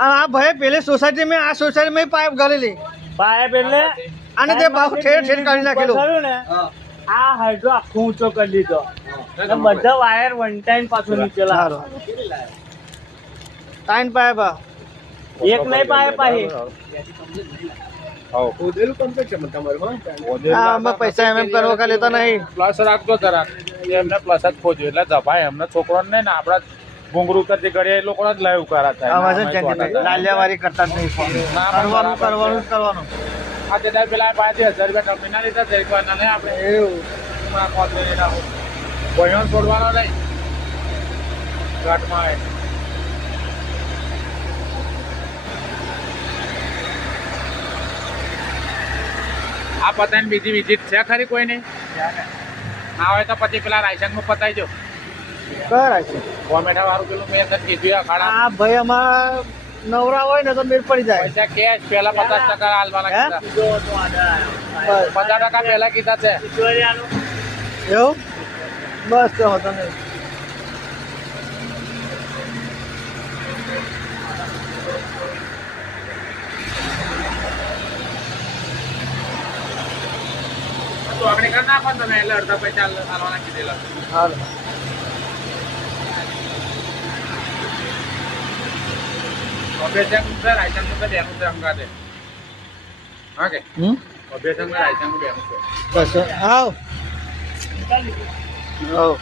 આ ભાઈ પેલે સોસાયટી में આ સોસાયટી में પાઇપ ગાલેલી પાઇપ એટલે અને તે બાહુ ઠેર ઠેર કાઢી નાખેલું ને આ હાઈડ્રો આખો ઊંચો કરી દીધો બધા વાયર વન ટાઈમ પાછું નીચેલા હારો ટાઈન પાઇપ એક નહીં પાઇપ આહી આમાં પૈસા એમ કરવા કા લેતા નહીં પ્લસ રાખજો જરાક એમને પ્લસ જ ખોજો એટલે જભાઈ એમને છોકરો ને આપડા ઘુંગરું કરતી ઘડીએ એ લોકો જ લાઈવ કરાતા લાલિયાવારી કરતા જ નહીં કરવાનું કરવાનું કરવાનું આ જતા પેલા 5000 રૂપિયા ટર્મિનલ લીધા જઈવાના ને આપણે એવું ભયો છોડવાનો નહીં ઘાટમાં આ પતાઈને બીજી વિઝિટ છે ખરી કોઈ નહીં ના હોય તો પછી પેલા રાયસંગમાં પતાવી દો કરાય કોમેટા વાળું પેલું મેં કીધું ખાડા આ ભાઈ અમાર નવરા હોય ને તો મેળ પડી જાય પૈસા કેશ પેલા 50% હાલવાના કીધા 50% પેલા કીધા છે એવું બસ તો હતો નહીં તો આપણે કર નાખો તમે એટલે અડધા પૈસા હાલવાના કીધેલા હાલો અભ્યાસંગ સર રાયસંગ તો બેનું છે અંગાતે હા કે અભ્યાસંગ રાયસંગ બેનું છે બસ આવ આવ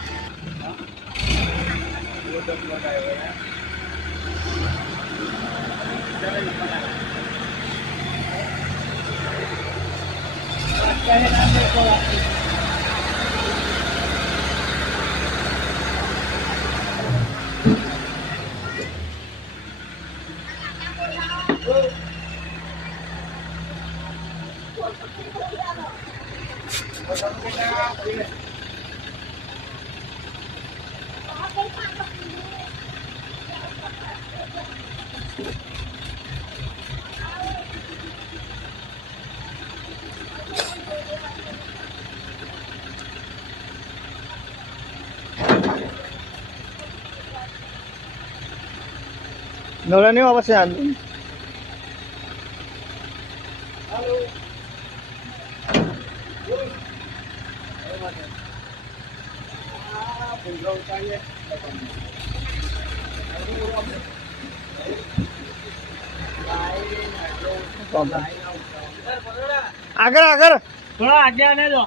નવરા નહીં વાપસ યાર આગળ આગળ થોડા આગે આને જો